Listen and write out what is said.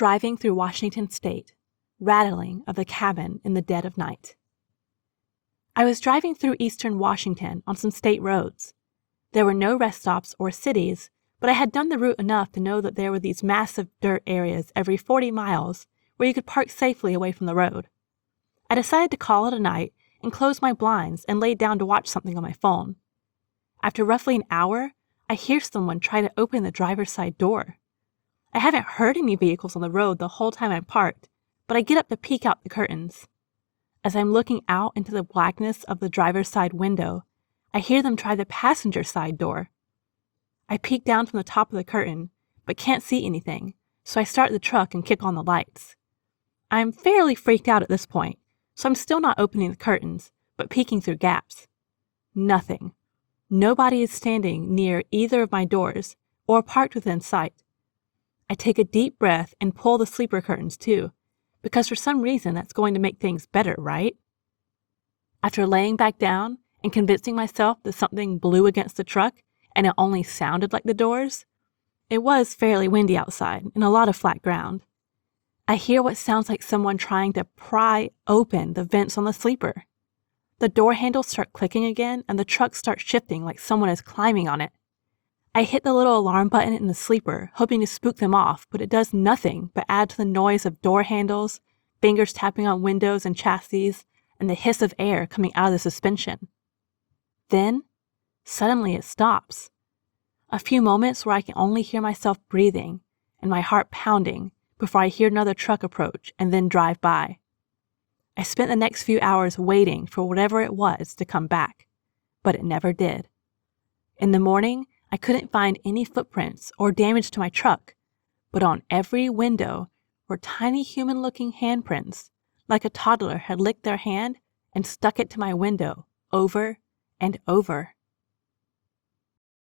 driving through Washington State, rattling of the cabin in the dead of night. I was driving through eastern Washington on some state roads. There were no rest stops or cities, but I had done the route enough to know that there were these massive dirt areas every 40 miles where you could park safely away from the road. I decided to call it a night and close my blinds and lay down to watch something on my phone. After roughly an hour, I hear someone try to open the driver's side door. I haven't heard any vehicles on the road the whole time I'm parked, but I get up to peek out the curtains. As I'm looking out into the blackness of the driver's side window, I hear them try the passenger side door. I peek down from the top of the curtain, but can't see anything, so I start the truck and kick on the lights. I'm fairly freaked out at this point, so I'm still not opening the curtains, but peeking through gaps. Nothing. Nobody is standing near either of my doors or parked within sight. I take a deep breath and pull the sleeper curtains too, because for some reason that's going to make things better, right? After laying back down and convincing myself that something blew against the truck and it only sounded like the doors, it was fairly windy outside and a lot of flat ground. I hear what sounds like someone trying to pry open the vents on the sleeper. The door handles start clicking again and the truck starts shifting like someone is climbing on it. I hit the little alarm button in the sleeper, hoping to spook them off, but it does nothing but add to the noise of door handles, fingers tapping on windows and chassis, and the hiss of air coming out of the suspension. Then, suddenly it stops. A few moments where I can only hear myself breathing and my heart pounding before I hear another truck approach and then drive by. I spent the next few hours waiting for whatever it was to come back, but it never did. In the morning, I couldn't find any footprints or damage to my truck, but on every window were tiny human-looking handprints, like a toddler had licked their hand and stuck it to my window over and over.